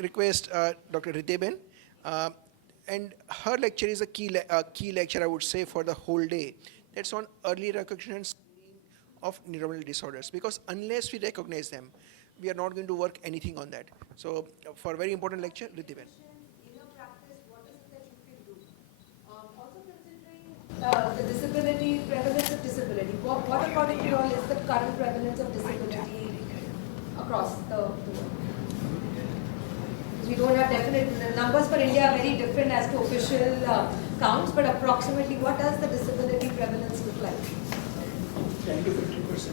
request Dr. Riddhi and her lecture is a key lecture, I would say, for the whole day. That's on early recognition and screening of neuronal disorders, because unless we recognize them, we are not going to work anything on that. So for a very important lecture, Riddhi. The disability, prevalence of disability. What according to you all is the current prevalence of disability across the world? We don't have definite, the numbers for India are very different as to official counts, but approximately what does the disability prevalence look like? 10 to 15%.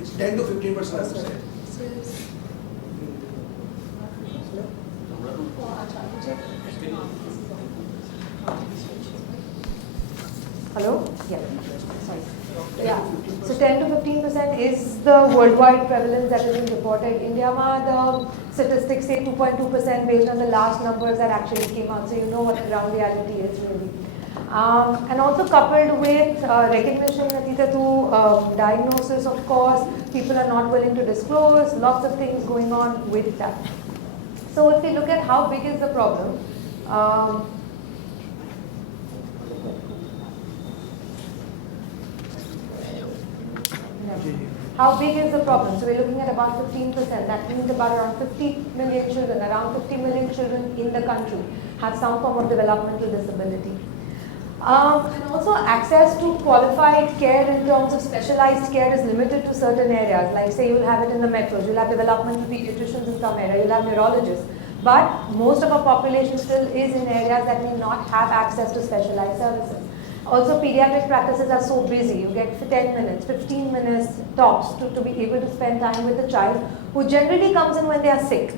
It's 10 to 15%, I would say. Hello? Yeah. Sorry. Yeah. So 10 to 15% is the worldwide prevalence that has been reported. India, the statistics say 2.2% based on the last numbers that actually came out. So you know what the ground reality is really. And also coupled with recognition to diagnosis, of course, people are not willing to disclose, lots of things going on with that. So if we look at how big is the problem, how big is the problem? So we're looking at about 15%. That means about around 50 million children, around 50 million children in the country have some form of developmental disability. And also access to qualified care in terms of specialized care is limited to certain areas. Like say you'll have it in the metros, you'll have developmental pediatricians in some area, you'll have neurologists. But most of our population still is in areas that may not have access to specialized services. Also, pediatric practices are so busy. You get 10 minutes, 15 minutes tops to be able to spend time with the child who generally comes in when they are sick.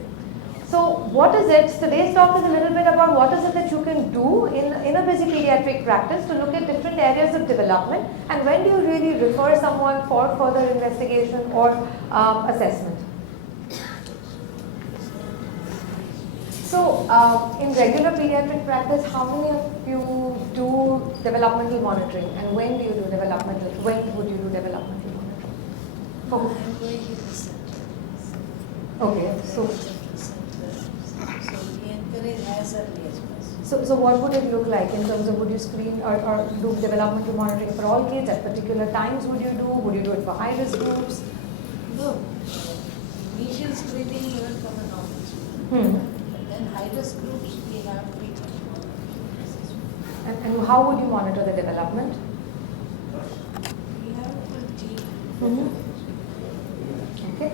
So what is it? Today's talk is a little bit about what is it that you can do in a busy pediatric practice to look at different areas of development, and when do you really refer someone for further investigation or assessment. So in regular pediatric practice, how many of you do developmental monitoring, and when do you do developmental? When would you do developmental monitoring? Okay, so we encourage as early as possible. So what would it look like in terms of, would you screen or do developmental monitoring for all kids at particular times? Would you do it for high risk groups? No. Initial screening even for the normal children. Then high risk groups we have treatment. And how would you monitor the development? We have a team. Okay.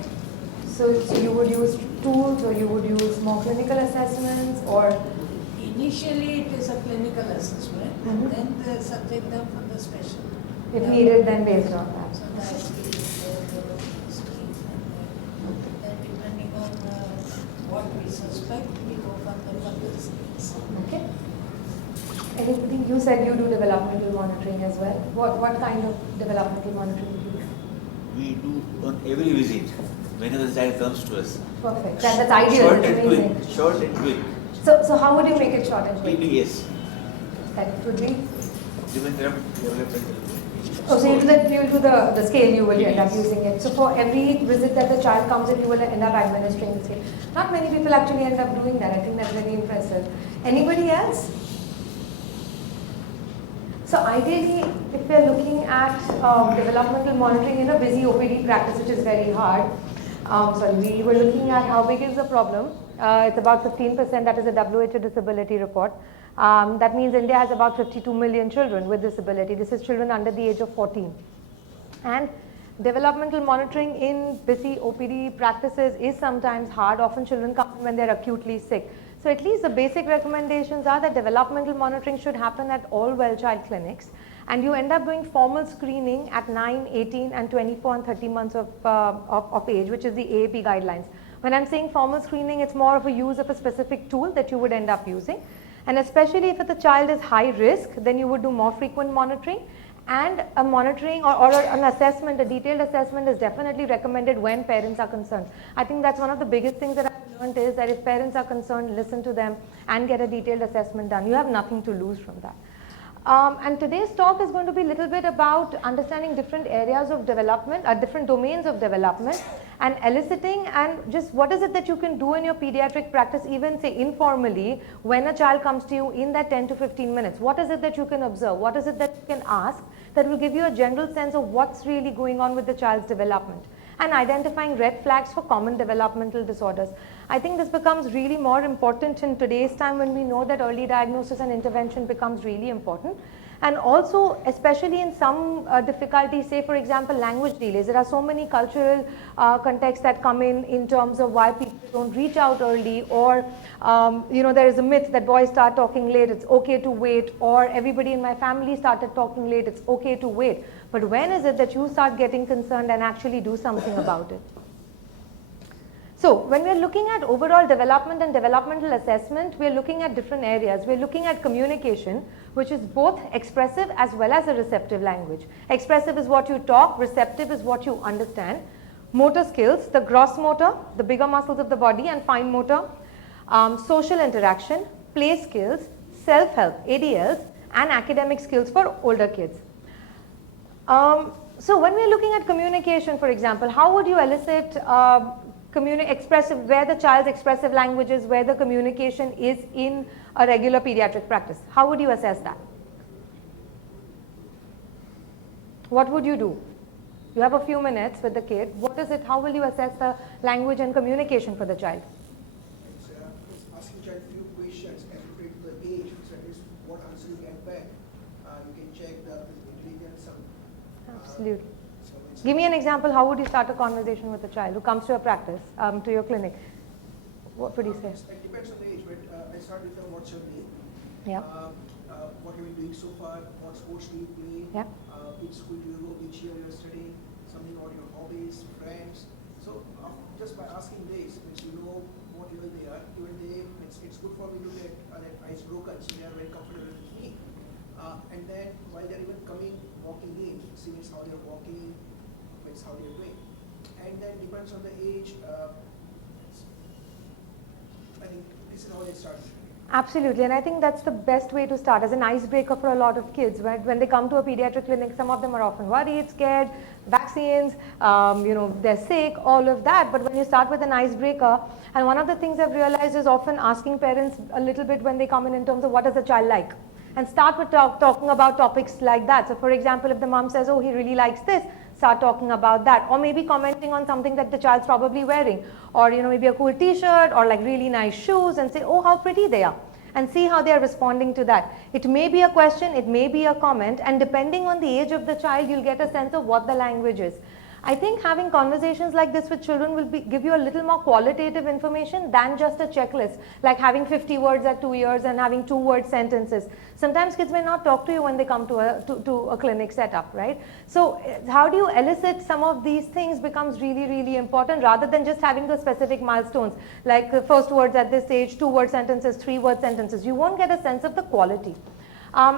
So you would use tools, or you would use more clinical assessments, or? Initially it is a clinical assessment, and then they subject them for the special. If needed, then based on that. So the ICD is there, the scheme, and then depending on what we suspect, we go for the further screens. Okay. Anything, you said you do developmental monitoring as well. What kind of developmental monitoring do you do? We do on every visit, whenever the child comes to us. Perfect. That's ideal. Short and quick. Short and quick. So how would you make it short and quick? PBS. That would be? Developmental. Oh, so you'll do the scale, you will end up using it. So for every visit that the child comes in, you will end up administering the scale. Not many people actually end up doing that. I think that's very impressive. Anybody else? So ideally, if we are looking at developmental monitoring in a busy OPD practice, which is very hard, we were looking at how big is the problem. It's about 15%, that is a WHO disability report. That means India has about 52 million children with disability. This is children under the age of 14. And developmental monitoring in busy OPD practices is sometimes hard. Often children come when they're acutely sick. So at least the basic recommendations are that developmental monitoring should happen at all well-child clinics, and you end up doing formal screening at 9, 18 and 24 and 30 months of age, which is the AAP guidelines. When I'm saying formal screening, it's more of a use of a specific tool that you would end up using, and especially if the child is high risk, then you would do more frequent monitoring, and a monitoring or an assessment, a detailed assessment is definitely recommended when parents are concerned. I think that's one of the biggest things that I've learned is that if parents are concerned, listen to them and get a detailed assessment done. You have nothing to lose from that. And today's talk is going to be a little bit about understanding different areas of development, different domains of development, and eliciting, and just what is it that you can do in your pediatric practice, even say informally, when a child comes to you in that 10 to 15 minutes. What is it that you can observe? What is it that you can ask that will give you a general sense of what's really going on with the child's development, and identifying red flags for common developmental disorders. I think this becomes really more important in today's time when we know that early diagnosis and intervention becomes really important. And also, especially in some difficulties, say for example language delays, there are so many cultural contexts that come in terms of why people don't reach out early, or you know, there is a myth that boys start talking late, it's okay to wait, or everybody in my family started talking late, it's okay to wait. But when is it that you start getting concerned and actually do something about it? So when we are looking at overall development and developmental assessment, we are looking at different areas. We are looking at communication, which is both expressive as well as a receptive language. Expressive is what you talk, receptive is what you understand. Motor skills, the gross motor, the bigger muscles of the body, and fine motor. Social interaction, play skills, self-help, ADLs, and academic skills for older kids. So when we are looking at communication, for example, how would you elicit expressive, where the child's expressive language is, where the communication is in a regular pediatric practice? How would you assess that? What would you do? You have a few minutes with the kid. What is it? How will you assess the language and communication for the child? It's asking child few questions as related to the age, so at least what answer you get back. You can check the intelligence. Absolutely. Give me an example. How would you start a conversation with a child who comes to a practice, to your clinic? What would you say? It depends on the age, but I start with what's your name? Yeah. What have you been doing so far? What sports do you play? Yeah. Which school do you go? Which year you're studying? Something about your hobbies, friends. So just by asking this, means you know what level they are. Even they, it's good for me to get that ice broken, so they are very comfortable with me. And then while they're even walking in, seeing how they're walking, it's how they're doing. And then depends on the age. I think this is how they start. Absolutely, and I think that's the best way to start as an icebreaker for a lot of kids. Right? When they come to a pediatric clinic, some of them are often worried, scared, vaccines, you know, they're sick, all of that. But when you start with an icebreaker, and one of the things I've realized is often asking parents a little bit when they come in terms of what does the child like, and start with talking about topics like that. So for example, if the mom says, oh, he really likes this, start talking about that, or maybe commenting on something that the child's probably wearing, or you know, maybe a cool t-shirt, or like really nice shoes, and say, oh, how pretty they are, and see how they are responding to that. It may be a question, it may be a comment, and depending on the age of the child, you'll get a sense of what the language is. I think having conversations like this with children will give you a little more qualitative information than just a checklist, like having 50 words at 2 years and having 2-word sentences. Sometimes kids may not talk to you when they come to a clinic setup, right? So how do you elicit some of these things becomes really, really important, rather than just having the specific milestones, like the first words at this age, 2-word sentences, 3-word sentences. You won't get a sense of the quality.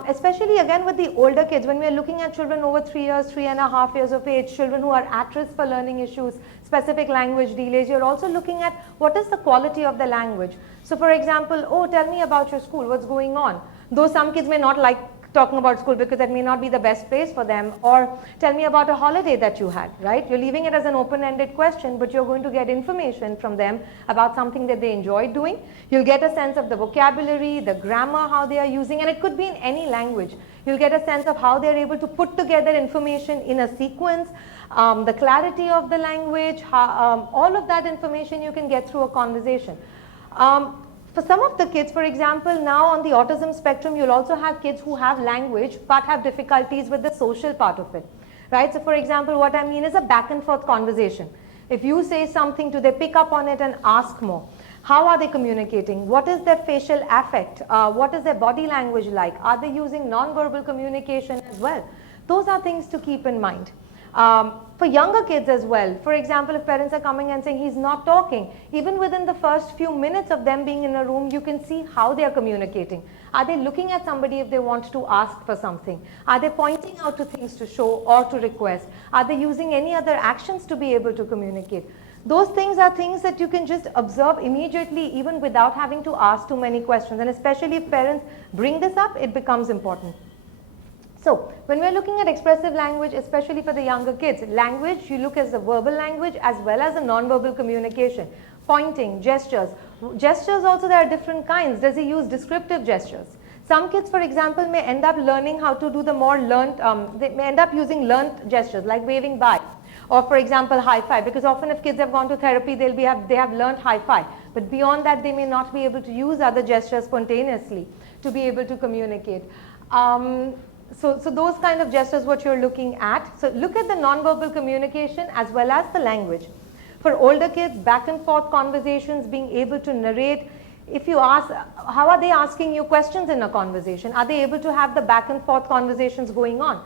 Especially again with the older kids, when we are looking at children over 3 years, 3.5 years of age, children who are at risk for learning issues, specific language delays, you're also looking at what is the quality of the language. So for example, oh, tell me about your school, what's going on? Though some kids may not like talking about school because that may not be the best place for them, or tell me about a holiday that you had, right? You're leaving it as an open-ended question, but you're going to get information from them about something that they enjoyed doing. You'll get a sense of the vocabulary, the grammar, how they are using, and it could be in any language. You'll get a sense of how they're able to put together information in a sequence, the clarity of the language, all of that information you can get through a conversation. For some of the kids, for example, now on the autism spectrum, you'll also have kids who have language but have difficulties with the social part of it, right? So for example, what I mean is a back and forth conversation. If you say something, do they pick up on it and ask more? How are they communicating? What is their facial affect? What is their body language like? Are they using non-verbal communication as well? Those are things to keep in mind. For younger kids as well, for example, if parents are coming and saying he's not talking, even within the first few minutes of them being in a room, you can see how they are communicating. Are they looking at somebody if they want to ask for something? Are they pointing out to things to show or to request? Are they using any other actions to be able to communicate? Those things are things that you can just observe immediately, even without having to ask too many questions. And especially if parents bring this up, it becomes important. So when we're looking at expressive language, especially for the younger kids, language, you look as the verbal language as well as the non-verbal communication, pointing, gestures. Gestures also, there are different kinds. Does he use descriptive gestures? Some kids, for example, may end up learning how to do the more learnt, they may end up using learnt gestures like waving bye. Or for example, high five, because often if kids have gone to therapy, they have learned high five. But beyond that, they may not be able to use other gestures spontaneously to be able to communicate. So those kind of gestures what you're looking at. So look at the non-verbal communication as well as the language. For older kids, back and forth conversations, being able to narrate. If you ask, how are they asking you questions in a conversation? Are they able to have the back and forth conversations going on?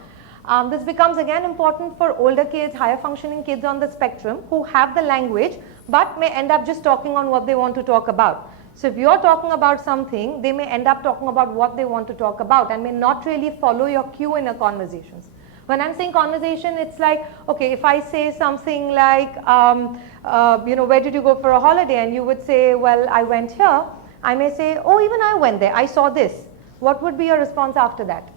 This becomes again important for older kids, higher functioning kids on the spectrum who have the language but may end up just talking on what they want to talk about. So if you're talking about something, they may end up talking about what they want to talk about and may not really follow your cue in a conversation. When I'm saying conversation, it's like, okay, if I say something like, where did you go for a holiday? And you would say, well, I went here. I may say, oh, even I went there. I saw this. What would be your response after that?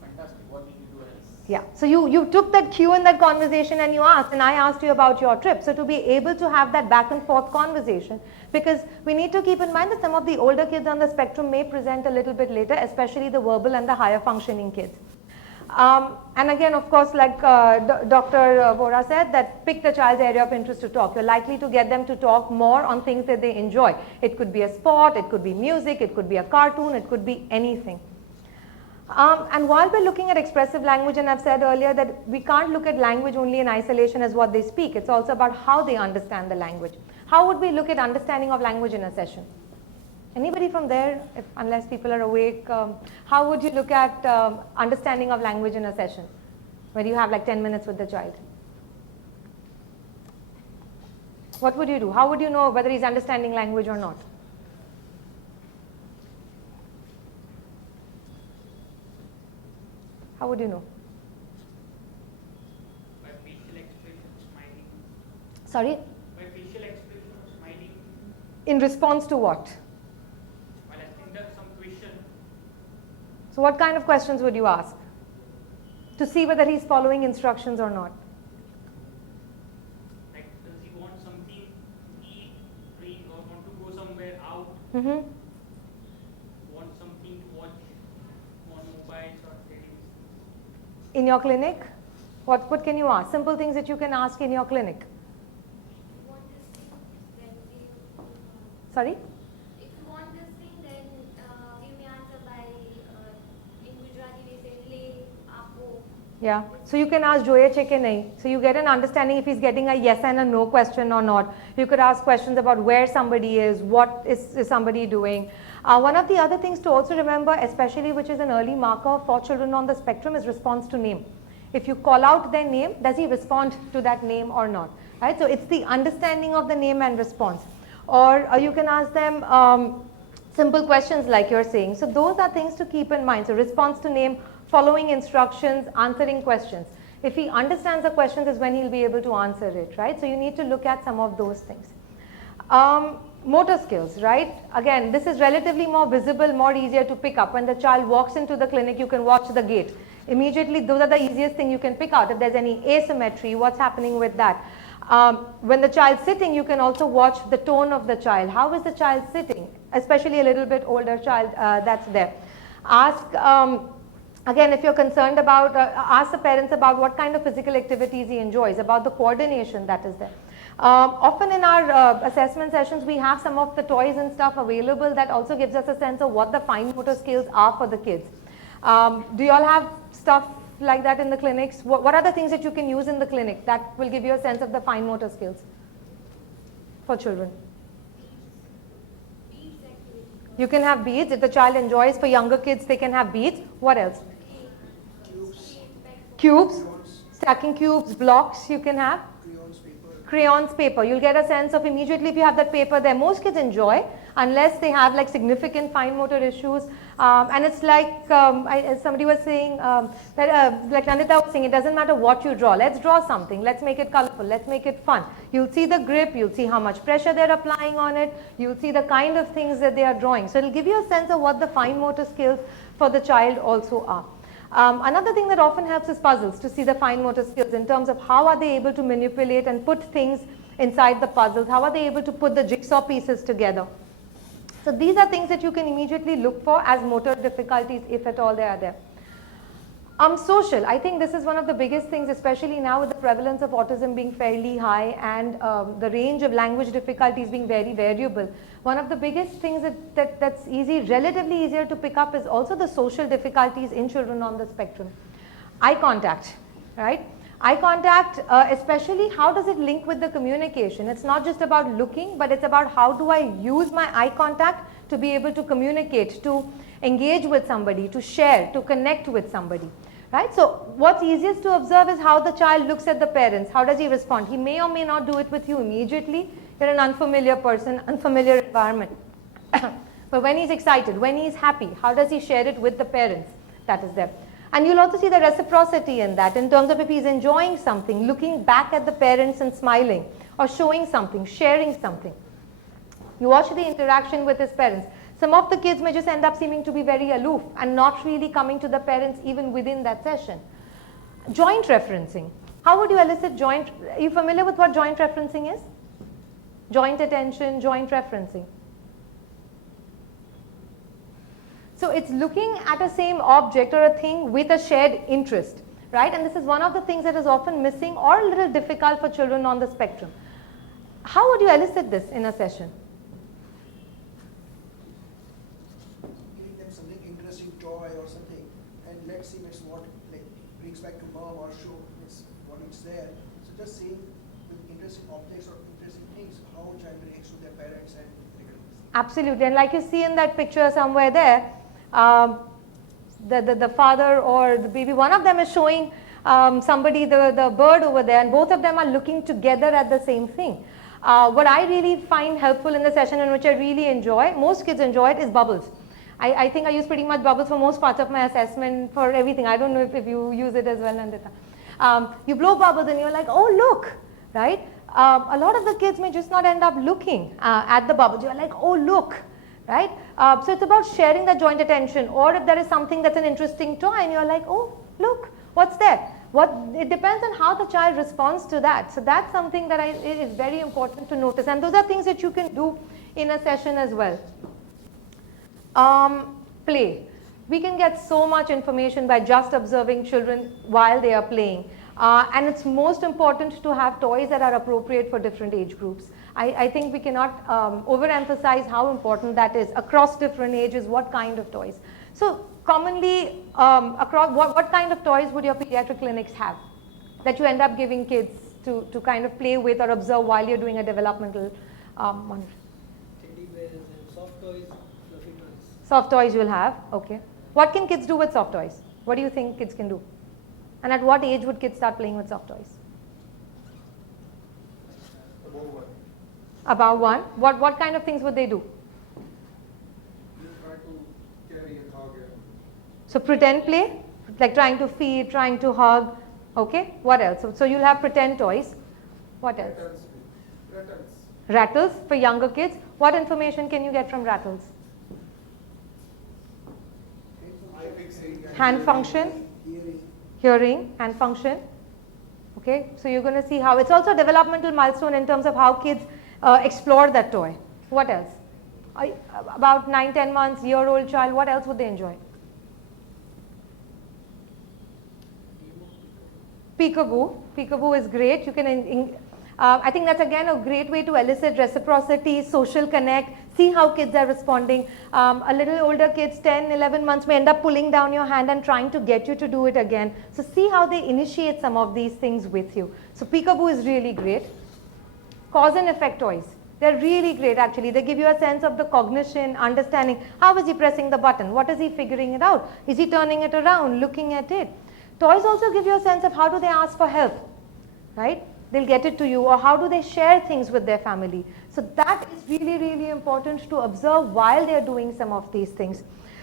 Fantastic. What did you do else? Yeah, so you took that cue in that conversation and you asked, and I asked you about your trip. So to be able to have that back and forth conversation, because we need to keep in mind that some of the older kids on the spectrum may present a little bit later, especially the verbal and the higher functioning kids. And again, of course, like Dr. Vora said, that pick the child's area of interest to talk. You're likely to get them to talk more on things that they enjoy. It could be a sport, it could be music, it could be a cartoon, it could be anything. And while we're looking at expressive language, and I've said earlier that we can't look at language only in isolation as what they speak. It's also about how they understand the language. How would we look at understanding of language in a session? Anybody from there, unless people are awake, how would you look at understanding of language in a session where you have like 10 minutes with the child? What would you do? How would you know whether he's understanding language or not? How would you know? By facial expression, smiling. Sorry? By facial expression, smiling. In response to what? While asking some question. So what kind of questions would you ask? To see whether he's following instructions or not. Like, does he want something to eat, drink, or want to go somewhere out? Mm-hmm. Want something to watch on mobiles or television? In your clinic? What can you ask? Simple things that you can ask in your clinic. Sorry? If you want this thing, then give me answer by, in Gujarati they say, le, apo. Yeah. So you can ask Joye che ke nahi. So you get an understanding if he's getting a yes and a no question or not. You could ask questions about where somebody is, what is somebody doing. One of the other things to also remember, especially which is an early marker for children on the spectrum, is response to name. If you call out their name, does he respond to that name or not? Right? So it's the understanding of the name and response. Or you can ask them simple questions like you're saying. So those are things to keep in mind. So response to name, following instructions, answering questions. If he understands the questions is when he'll be able to answer it, right? So you need to look at some of those things. Motor skills, right? Again, this is relatively more visible, more easier to pick up. When the child walks into the clinic, you can watch the gait. Immediately, those are the easiest thing you can pick out. If there's any asymmetry, what's happening with that? When the child's sitting, you can also watch the tone of the child. How is the child sitting? Especially a little bit older child that's there. Ask, again, if you're concerned about, ask the parents about what kind of physical activities he enjoys, about the coordination that is there. Often in our assessment sessions, we have some of the toys and stuff available that also gives us a sense of what the fine motor skills are for the kids. Do you all have stuff like that in the clinics? What are the things that you can use in the clinic that will give you a sense of the fine motor skills for children? Beads activity. You can have beads. If the child enjoys, for younger kids, they can have beads. What else? Cubes, Cubes, stacking cubes, blocks you can have. crayons, paper. crayons, paper. You'll get a sense of immediately if you have that paper there. Most kids enjoy unless they have like significant fine motor issues. And it's like somebody was saying, like Nandita was saying, it doesn't matter what you draw. Let's draw something. Let's make it colorful. Let's make it fun. You'll see the grip. You'll see how much pressure they're applying on it. You'll see the kind of things that they are drawing. So it'll give you a sense of what the fine motor skills for the child also are. Another thing that often helps is puzzles, to see the fine motor skills in terms of how are they able to manipulate and put things inside the puzzles, how are they able to put the jigsaw pieces together. So these are things that you can immediately look for as motor difficulties if at all they are there. Social, I think this is one of the biggest things, especially now with the prevalence of autism being fairly high and the range of language difficulties being very variable. One of the biggest things that's relatively easier to pick up is also the social difficulties in children on the spectrum. Eye contact, right? Eye contact, especially how does it link with the communication? It's not just about looking, but it's about how do I use my eye contact to be able to communicate, to engage with somebody, to share, to connect with somebody, right? So what's easiest to observe is how the child looks at the parents. How does he respond? He may or may not do it with you immediately. You're an unfamiliar person, unfamiliar environment. But when he's excited, when he's happy, how does he share it with the parents? That is there. And you'll also see the reciprocity in that, in terms of if he's enjoying something, looking back at the parents and smiling, or showing something, sharing something. You watch the interaction with his parents. Some of the kids may just end up seeming to be very aloof and not really coming to the parents even within that session. Joint referencing. How would you elicit joint? Are you familiar with what joint referencing is? Joint attention, joint referencing. So it's looking at a same object or a thing with a shared interest, right? And this is one of the things that is often missing or a little difficult for children on the spectrum. How would you elicit this in a session? Giving them something interesting, toy or something, and let's see what like brings back to mom or show what it's there. So just seeing with interesting objects or interesting things, how a child reacts to their parents and recognize. Absolutely, and like you see in that picture somewhere there, the father or the baby, one of them is showing somebody the bird over there, and both of them are looking together at the same thing. What I really find helpful in the session, and which I really enjoy, most kids enjoy it, is bubbles. I think I use pretty much bubbles for most parts of my assessment for everything. I don't know if you use it as well, Nandita. You blow bubbles and you're like, oh look, right? A lot of the kids may just not end up looking at the bubbles. You're like, oh look, right? So it's about sharing the joint attention, or if there is something that's an interesting toy and you're like, oh look, what's there? It depends on how the child responds to that. So that's something that it is very important to notice, and those are things that you can do in a session as well. Play. We can get so much information by just observing children while they are playing. And it's most important to have toys that are appropriate for different age groups. I think we cannot overemphasize how important that is across different ages, what kind of toys. So commonly, across what kind of toys would your pediatric clinics have that you end up giving kids to kind of play with or observe while you're doing a developmental monitoring? Teddy bears and soft toys, fluffy toys. Soft toys you'll have, okay. What can kids do with soft toys? What do you think kids can do? And at what age would kids start playing with soft toys? About one. About one. What kind of things would they do? You try to carry a dog. So pretend play, like trying to feed, trying to hug. Okay, what else? So you'll have pretend toys. What else? Rattles. Rattles for younger kids. What information can you get from rattles? Eye fixing. Hand function, hearing, hand function. Okay, so you're going to see how it's also a developmental milestone in terms of how kids explore that toy. What else? About 9-10 months, year-old child, what else would they enjoy? Peekaboo. Peekaboo is great. You can, I think that's again a great way to elicit reciprocity, social connect, see how kids are responding. A little older kids, 10, 11 months, may end up pulling down your hand and trying to get you to do it again. So see how they initiate some of these things with you. So peekaboo is really great. Cause and effect toys. They're really great actually. They give you a sense of the cognition, understanding. How is he pressing the button? What is he figuring it out? Is he turning it around, looking at it? Toys also give you a sense of how do they ask for help, right? they'll get it to you, or how do they share things with their family. So that is really, really important to observe while they're doing some of these things.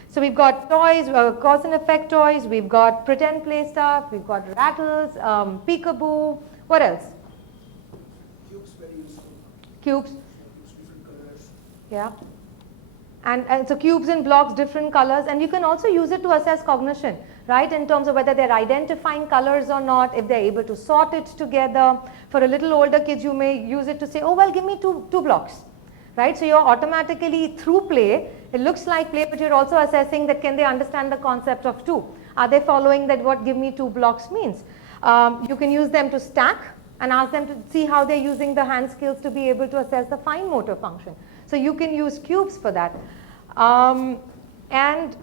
So we've got toys, cause and effect toys, we've got pretend play stuff, we've got rattles, peekaboo, what else? Cubes very useful. Cubes, Different colors. yeah. And so cubes and blocks, different colors, and you can also use it to assess cognition, right, in terms of whether they're identifying colors or not, if they're able to sort it together. For a little older kids, you may use it to say, oh, well, give me two blocks, right? So you're automatically, through play, it looks like play, but you're also assessing that can they understand the concept of two? Are they following that what give me 2 blocks means? You can use them to stack and ask them to see how they're using the hand skills to be able to assess the fine motor function. So you can use cubes for that. And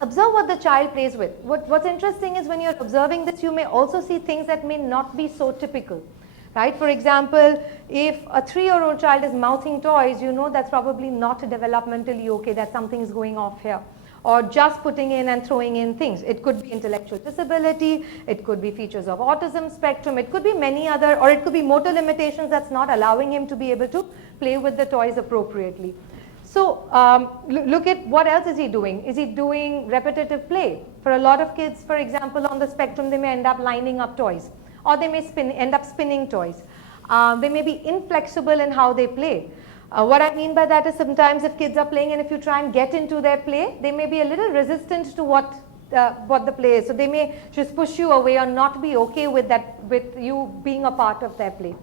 observe what the child plays with. What's interesting is when you're observing this, you may also see things that may not be so typical, right? For example, if a 3-year-old child is mouthing toys, you know that's probably not developmentally okay, that something's going off here. Or just putting in and throwing in things. It could be intellectual disability, it could be features of autism spectrum, it could be many other, or it could be motor limitations that's not allowing him to be able to play with the toys appropriately. So look at what else is he doing. Is he doing repetitive play? For a lot of kids, for example, on the spectrum, they may end up lining up toys, or they may end up spinning toys. They may be inflexible in how they play. What I mean by that is sometimes if kids are playing and if you try and get into their play, they may be a little resistant to what the play is. So they may just push you away or not be okay with that, with you being a part of their play.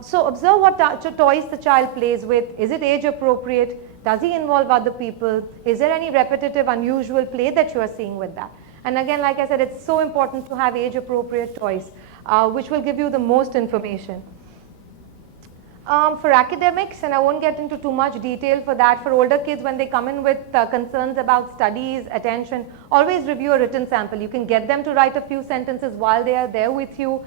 So observe what toys the child plays with. Is it age appropriate? Does he involve other people? Is there any repetitive, unusual play that you are seeing with that? And again, like I said, it's so important to have age appropriate toys, which will give you the most information. For academics, and I won't get into too much detail for that, for older kids when they come in with concerns about studies, attention, always review a written sample. You can get them to write a few sentences while they are there with you.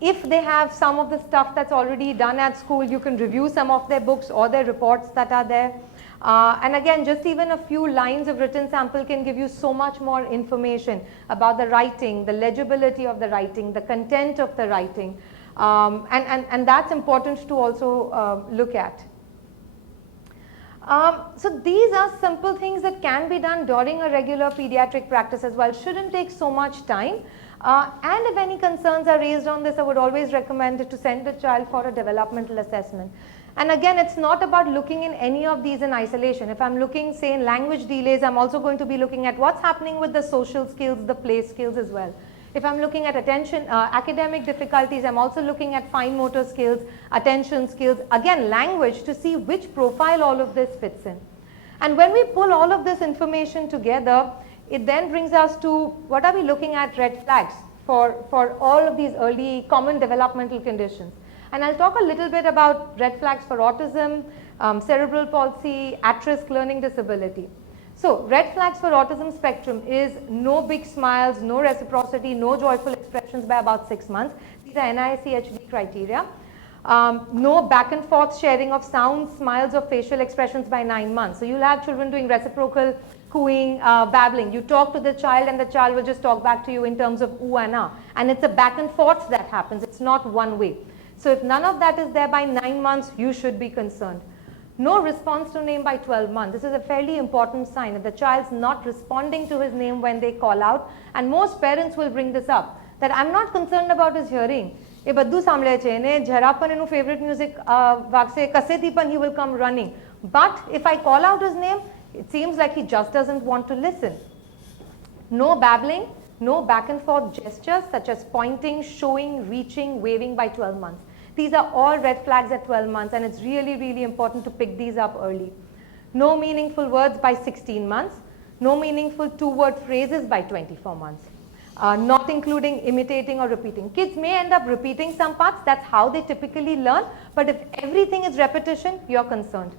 If they have some of the stuff that's already done at school, you can review some of their books or their reports that are there. And again, just even a few lines of written sample can give you so much more information about the writing, the legibility of the writing, the content of the writing. And that's important to also look at. So these are simple things that can be done during a regular pediatric practice as well. Shouldn't take so much time. And if any concerns are raised on this, I would always recommend to send the child for a developmental assessment. And again, it's not about looking in any of these in isolation. If I'm looking, say, in language delays, I'm also going to be looking at what's happening with the social skills, the play skills as well. If I'm looking at attention, academic difficulties, I'm also looking at fine motor skills, attention skills, again, language, to see which profile all of this fits in. And when we pull all of this information together, it then brings us to what are we looking at red flags for all of these early common developmental conditions. And I'll talk a little bit about red flags for autism, cerebral palsy, at-risk learning disability. So red flags for autism spectrum is no big smiles, no reciprocity, no joyful expressions by about 6 months. These are NICHD criteria. No back and forth sharing of sounds, smiles or facial expressions by 9 months. So you'll have children doing reciprocal cooing, babbling. You talk to the child and the child will just talk back to you in terms of ooh and ah. And it's a back and forth that happens. It's not one way. So if none of that is there by 9 months, you should be concerned. No response to name by 12 months. This is a fairly important sign. If the child's not responding to his name when they call out, and most parents will bring this up, that I'm not concerned about his hearing. એ બધું સાંભળે છે એને જરા પણ એનું favorite music વાગશે કસેથી પણ he will come running. But if I call out his name, it seems like he just doesn't want to listen. No babbling, no back and forth gestures such as pointing, showing, reaching, waving by 12 months. These are all red flags at 12 months, and it's really, really important to pick these up early. No meaningful words by 16 months. No meaningful 2-word phrases by 24 months. Not including imitating or repeating. Kids may end up repeating some parts. That's how they typically learn. But if everything is repetition, you're concerned.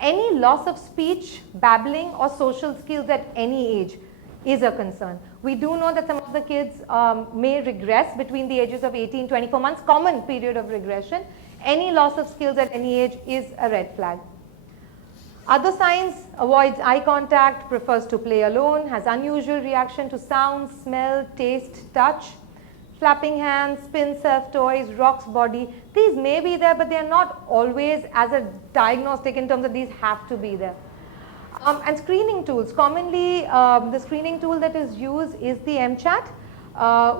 Any loss of speech, babbling, or social skills at any age is a concern. We do know that some of the kids may regress between the ages of 18-24 months, common period of regression. Any loss of skills at any age is a red flag. Other signs: avoids eye contact, prefers to play alone, has unusual reaction to sound, smell, taste, touch, flapping hands, spin self toys, rocks body. These may be there, but they are not always as a diagnostic in terms of these have to be there. And screening tools. Commonly, the screening tool that is used is the MCHAT,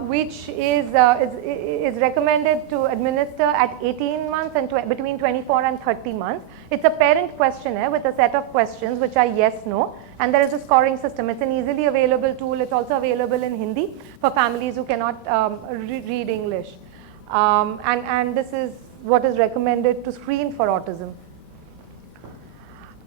which is recommended to administer at 18 months and between 24 and 30 months. It's a parent questionnaire with a set of questions which are yes, no, and there is a scoring system. It's an easily available tool. It's also available in Hindi for families who cannot read English. And this is what is recommended to screen for autism.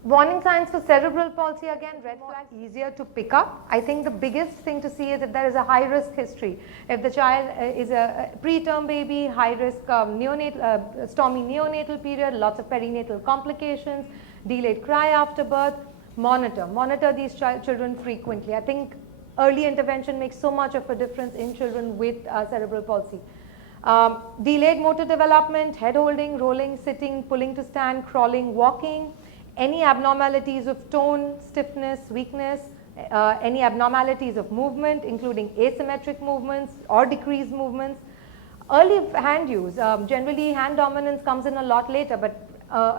Warning signs for cerebral palsy, again, red flag, easier to pick up. I think the biggest thing to see is if there is a high risk history. If the child is a preterm baby, high risk stormy neonatal period, lots of perinatal complications, delayed cry after birth, monitor these children frequently. I think early intervention makes so much of a difference in children with cerebral palsy. Delayed motor development, head holding, rolling, sitting, pulling to stand, crawling, walking. Any abnormalities of tone, stiffness, weakness, any abnormalities of movement, including asymmetric movements or decreased movements. Early hand use, generally hand dominance comes in a lot later, but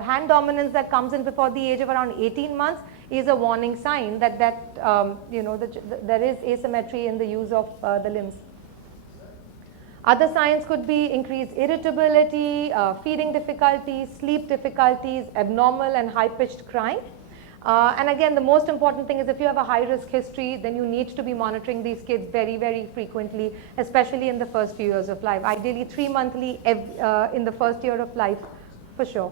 hand dominance that comes in before the age of around 18 months is a warning sign that there is asymmetry in the use of the limbs. Other signs could be increased irritability, feeding difficulties, sleep difficulties, abnormal and high-pitched crying. And again, the most important thing is if you have a high-risk history, then you need to be monitoring these kids very, very frequently, especially in the first few years of life. Ideally, 3 monthly in the first year of life, for sure.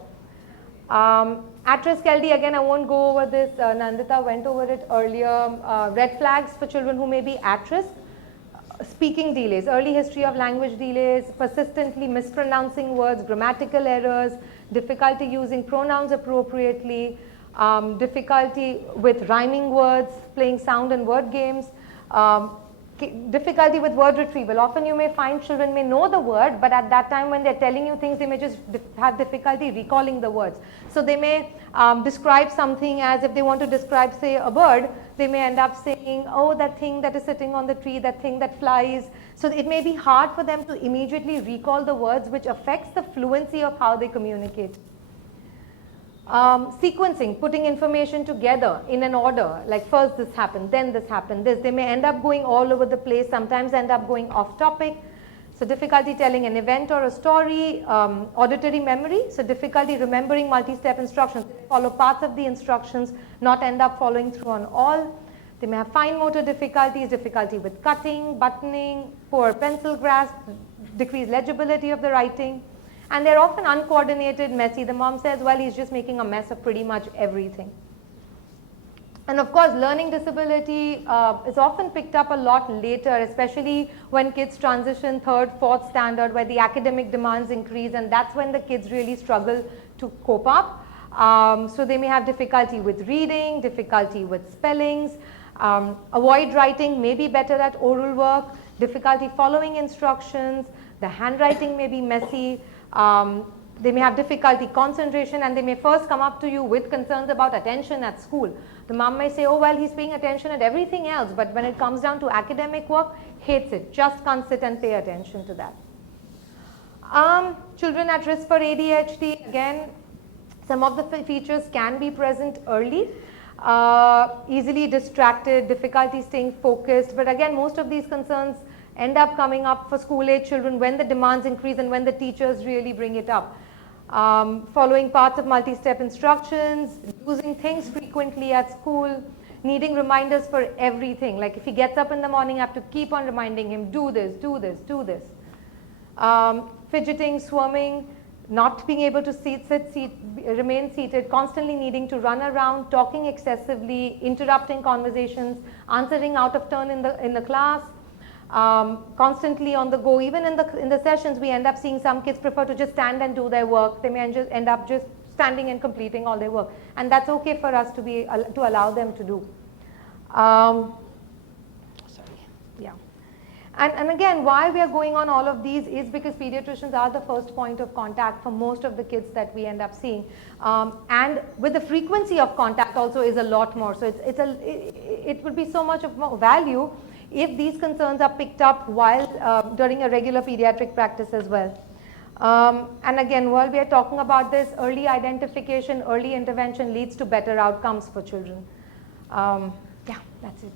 At-risk LD, again, I won't go over this. Nandita went over it earlier. Red flags for children who may be at risk. Speaking delays, early history of language delays, persistently mispronouncing words, grammatical errors, difficulty using pronouns appropriately, difficulty with rhyming words, playing sound and word games, difficulty with word retrieval. Often you may find children may know the word, but at that time when they're telling you things, they may just have difficulty recalling the words. So they may describe something as if they want to describe, say, a bird, they may end up saying, oh, that thing that is sitting on the tree, that thing that flies. So it may be hard for them to immediately recall the words, which affects the fluency of how they communicate. Sequencing, putting information together in an order, like first this happened, then this happened, this. They may end up going all over the place, sometimes end up going off topic. So difficulty telling an event or a story, auditory memory, so difficulty remembering multi-step instructions. They follow parts of the instructions, not end up following through on all. They may have fine motor difficulties, difficulty with cutting, buttoning, poor pencil grasp, decreased legibility of the writing. And they're often uncoordinated, messy. The mom says, well, he's just making a mess of pretty much everything. And of course, learning disability is often picked up a lot later, especially when kids transition 3rd, 4th standard, where the academic demands increase, and that's when the kids really struggle to cope up. So they may have difficulty with reading, difficulty with spellings, avoid writing, may be better at oral work, difficulty following instructions, the handwriting may be messy. They may have difficulty concentration, and they may first come up to you with concerns about attention at school. The mom may say, oh, well, he's paying attention at everything else, but when it comes down to academic work, hates it, just can't sit and pay attention to that. Children at risk for ADHD, again, some of the features can be present early. Easily distracted, difficulty staying focused, but again, most of these concerns end up coming up for school-age children when the demands increase and when the teachers really bring it up. Following parts of multi-step instructions, using things frequently at school, needing reminders for everything. Like if he gets up in the morning, I have to keep on reminding him, do this, do this, do this. Fidgeting, swarming, not being able to remain seated, constantly needing to run around, talking excessively, interrupting conversations, answering out of turn in the class, constantly on the go. Even in the sessions, we end up seeing some kids prefer to just stand and do their work. They may end up just standing and completing all their work, and that's okay for us to allow them to do. And again, why we are going on all of these is because pediatricians are the first point of contact for most of the kids that we end up seeing, and with the frequency of contact also is a lot more. So it would be so much of more value if these concerns are picked up while during a regular pediatric practice as well. And again, while we are talking about this, early identification, early intervention leads to better outcomes for children. Yeah, that's it.